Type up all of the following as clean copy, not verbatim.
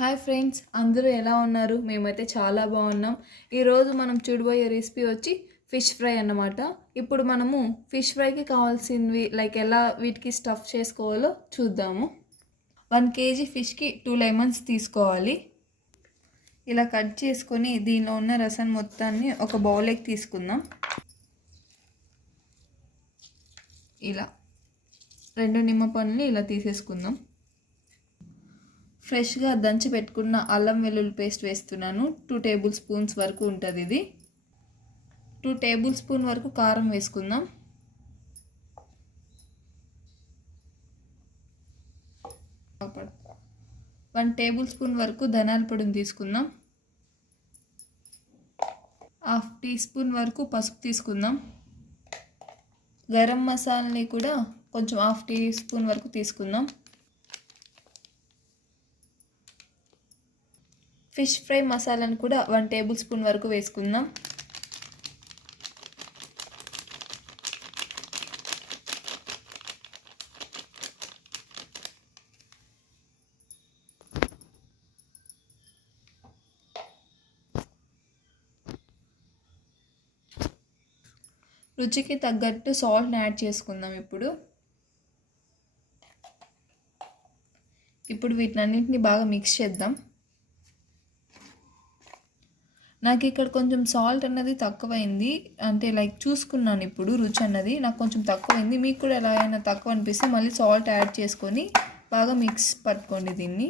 Hi friends, అందరూ ఎలా ఉన్నారు? మేమైతే చాలా బాగున్నాం. ఈరోజు మనం చూడబోయే రెసిపీ వచ్చి ఫిష్ ఫ్రై అన్నమాట. ఇప్పుడు మనము ఫిష్ ఫ్రైకి కావాల్సినవి ఎలా వీటికి స్టఫ్ చేసుకోవాలో చూద్దాము. 1 kg ఫిష్కి 2 లెమన్స్ తీసుకోవాలి. ఇలా కట్ చేసుకొని దీనిలో ఉన్న రసం మొత్తాన్ని ఒక బౌల్లోకి తీసుకుందాం. ఇలా 2 నిమ్మపండ్లు ఇలా తీసేసుకుందాం. ఫ్రెష్గా దంచి పెట్టుకున్న అల్లం వెల్లుల్లి పేస్ట్ వేస్తున్నాను. 2 టేబుల్ స్పూన్స్ వరకు ఉంటుంది ఇది. 2 టేబుల్ స్పూన్ వరకు కారం వేసుకుందాం. వన్ టేబుల్ స్పూన్ వరకు ధనియాల పొడిని తీసుకుందాం. 1/2 టీ స్పూన్ వరకు పసుపు తీసుకుందాం. గరం మసాలాని కూడా కొంచెం 1/2 టీ స్పూన్ వరకు తీసుకుందాం. ఫిష్ ఫ్రై మసాలాను కూడా 1 టేబుల్ స్పూన్ వరకు వేసుకుందాం. రుచికి తగ్గట్టు సాల్ట్ని యాడ్ చేసుకుందాం. ఇప్పుడు వీటినన్నింటినీ బాగా మిక్స్ చేద్దాం. నాకు ఇక్కడ కొంచెం సాల్ట్ అన్నది తక్కువైంది, అంటే చూసుకున్నాను. ఇప్పుడు రుచి అన్నది నాకు కొంచెం తక్కువైంది. మీకు కూడా ఎలా అయినా తక్కువ అనిపిస్తే మళ్ళీ సాల్ట్ యాడ్ చేసుకొని బాగా మిక్స్ పట్టుకోండి దీన్ని.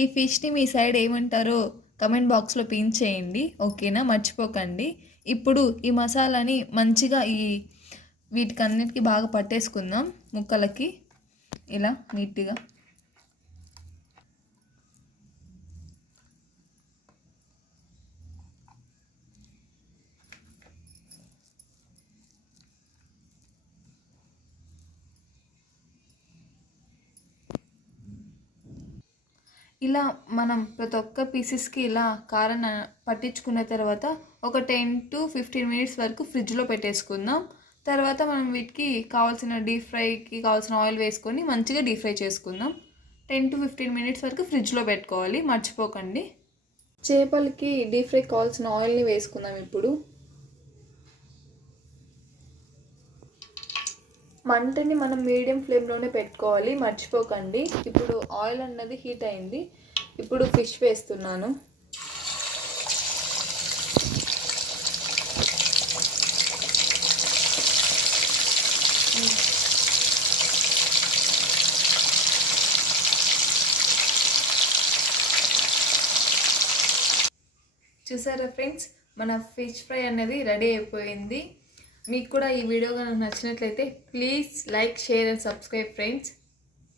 ఈ ఫిష్ని మీ సైడ్ ఏమంటారో కమెంట్ బాక్స్లో పిన్ చేయండి, ఓకేనా? మర్చిపోకండి. ఇప్పుడు ఈ మసాలాని మంచిగా వీటికన్నిటికీ బాగా పట్టేసుకుందాం ముక్కలకి, ఇలా నీట్గా. ఇలా మనం ప్రతి ఒక్క పీసెస్కి ఇలా కారం పట్టించుకున్న తర్వాత ఒక 10 to 15 మినిట్స్ వరకు ఫ్రిడ్జ్లో పెట్టేసుకుందాం. తర్వాత మనం వీటికి కావాల్సిన డీప్ ఫ్రైకి కావాల్సిన ఆయిల్ వేసుకొని మంచిగా డీప్ ఫ్రై చేసుకుందాం. 10 to 15 మినిట్స్ వరకు ఫ్రిడ్జ్లో పెట్టుకోవాలి, మర్చిపోకండి. చేపలకి డీప్ ఫ్రై కావాల్సిన ఆయిల్ని వేసుకుందాం. ఇప్పుడు మంటని మనం మీడియం ఫ్లేమ్లోనే పెట్టుకోవాలి, మర్చిపోకండి. ఇప్పుడు ఆయిల్ అన్నది హీట్ అయింది. ఇప్పుడు ఫిష్ వేస్తున్నాను. చూసారా ఫ్రెండ్స్, మన ఫిష్ ఫ్రై అనేది రెడీ అయిపోయింది. మీకు కూడా ఈ వీడియో కనుక నచ్చినట్లయితే please like, share and subscribe friends.